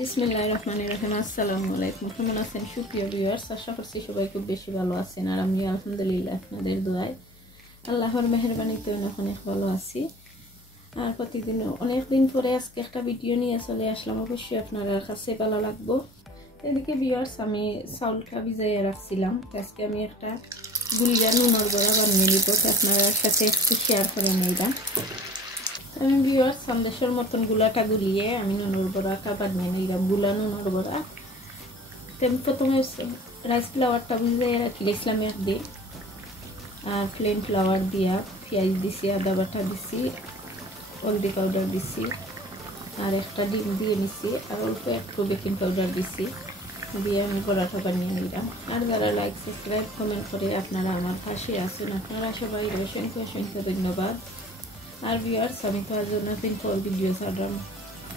বিসমিল্লাহির রহমানির রহিম। আসসালামু আলাইকুম। কেমন আছেন সুপ্রিয় ভিউয়ার্স? আশা করছি সবাই খুব বেশি ভালো আছেন, আর আমি আলহামদুলিল্লাহ আপনাদের দোয়ায় আল্লাহর মেহেরবানিতে অনেক ভালো আছি। আর প্রতিদিন অনেক দিন পরে আজকে একটা ভিডিও নিয়ে চলে আসলাম, অবশ্যই আপনার কাছে ভালো লাগবো। এদিকে ভিউয়ার্স, আমি চাউলটা ভিজাইয়ে রাখছিলাম, আজকে আমি একটা গুলিয়া নুনের বড়া বানিয়ে নিব, আপনার সাথে একটু শেয়ার করে নিলাম। আমি ভিউয়ার্স সন্দেশের মতন গুলাটা গুলিয়ে আমি নুনের বড়াটা বানিয়ে নিলাম। গুলা নুনের বড়া আমি প্রথমে রাইস ফ্লাওয়ারটা ভিজিয়ে রাখছিলাম একদিন, আর প্লেন ফ্লাওয়ার দিয়া পেঁয়াজ দিছি, আদা বাটা দিছি, হলদি পাউডার দিছি, আর একটা ডিম দিয়ে নিছি, আর অল্প একটু বেকিং পাউডার দিছি, দিয়ে আমি বড়াটা বানিয়ে নিলাম। আর যারা লাইক সাবস্ক্রাইব কমেন্ট করে আপনারা আমার পাশে আছেন, আপনারা সবাই অসংখ্য অসংখ্য ধন্যবাদ। আর ভিউয়ার্স, আমি তো আজ অনেকদিন পর ভিডিও ছাড়লাম,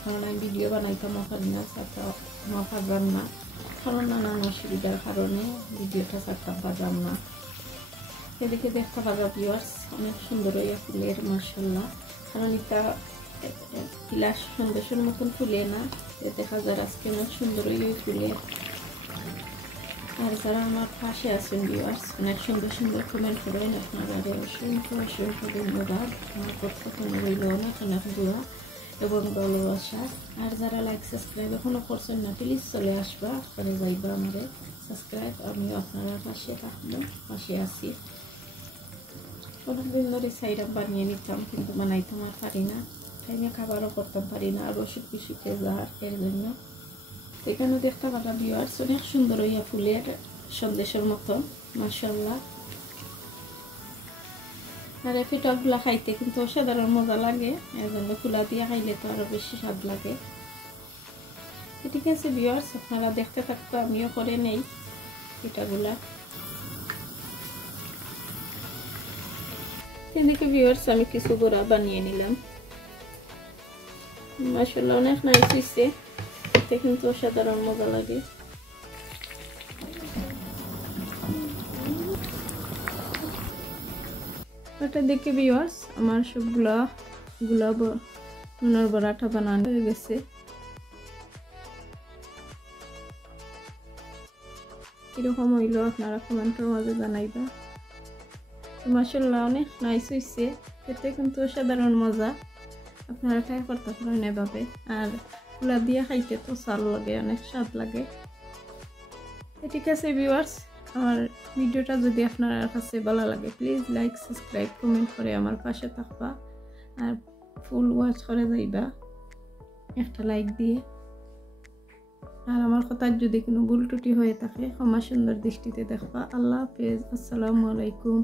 কারণ আমি ভিডিও বানাইতামও পারি না, ছাড়তামও পারলাম না, কারণ নানান অসুবিধার কারণে ভিডিওটা ছাড়তাম পারলাম না। এদিকে দেখতে পারো ভিউয়ার্স, অনেক সুন্দর হইয়া ফুলের মাশাআল্লাহ, কারণ এটা গিলাস সন্দেশের মতন ফুলে না, দেখা যায় আজকে অনেক সুন্দর হইয়া ফুলে। আর যারা আমার পাশে আছেন ভিউয়ার্স, অনেক সুন্দর সুন্দর কমেন্ট করেন, আপনারা অসংখ্য অসংখ্য ধন্যবাদ। আমার পক্ষ থেকে রইল অনেক অনেক দোয়া এবং ভালোবাসা। আর যারা লাইক সাবস্ক্রাইব এখনো করছেন না, প্লিজ চলে আসবা, করে যাইবা আমাদের সাবস্ক্রাইব। আমিও আপনারা পাশে থাকবো, পাশে আছি। অনেকদিন ধরে সাইরাপ বানিয়ে নিতাম, কিন্তু বানাইতাম আর পারি না, টাইমে খাবারও করতাম পারি না, আর ওষুধ পিছুতে যার এর জন্য। এখানে দেখতে পারা ভিউয়ার্স, অনেক সুন্দর হইয়া ফুলের সন্দেশের মতো মাশাআল্লাহ। আর এই পিঠাগুলা খাইতে কিন্তু অসাধারণ মজা লাগে, এর জন্য ফুলা দিয়ে খাইলে তো আরো বেশি স্বাদ লাগে। ঠিক আছে ভিউয়ার্স, আপনারা দেখতে থাকতো, আমিও করে নেই পিঠাগুলা। এদিকে ভিউয়ার্স, আমি কিছু বড়া বানিয়ে নিলাম, মাশাআল্লাহ অনেক নাইস হয়েছে, এতে কিন্তু অসাধারণ মজা লাগে। এটা দেখে ভিউয়ার্স, আমার সবগুলা নুনের বড়াটা বানানো হয়ে গেছে। কিরকম হইল আপনারা কমেন্টের মাঝে জানাইবা। মাশাআল্লাহ অনেক নাইস হয়েছে, খেতে কিন্তু অসাধারণ মজা, আপনারা ট্রাই করতে পারেন এভাবে। আর ফুলা দিয়ে খাইতে তো চাল লাগে, অনেক স্বাদ লাগে। ঠিক আছে ভিউয়ার্স, আমার ভিডিওটা যদি আপনার কাছে ভালো লাগে, প্লিজ লাইক সাবস্ক্রাইব কমেন্ট করে আমার পাশে থাকবা, আর ফুল ওয়াচ করে যাইবা একটা লাইক দিয়ে। আর আমার কথার যদি কোনো ভুল ত্রুটি হয়ে থাকে ক্ষমা সুন্দর দৃষ্টিতে দেখবা। আল্লাহ হাফেজ, আসসালামু আলাইকুম।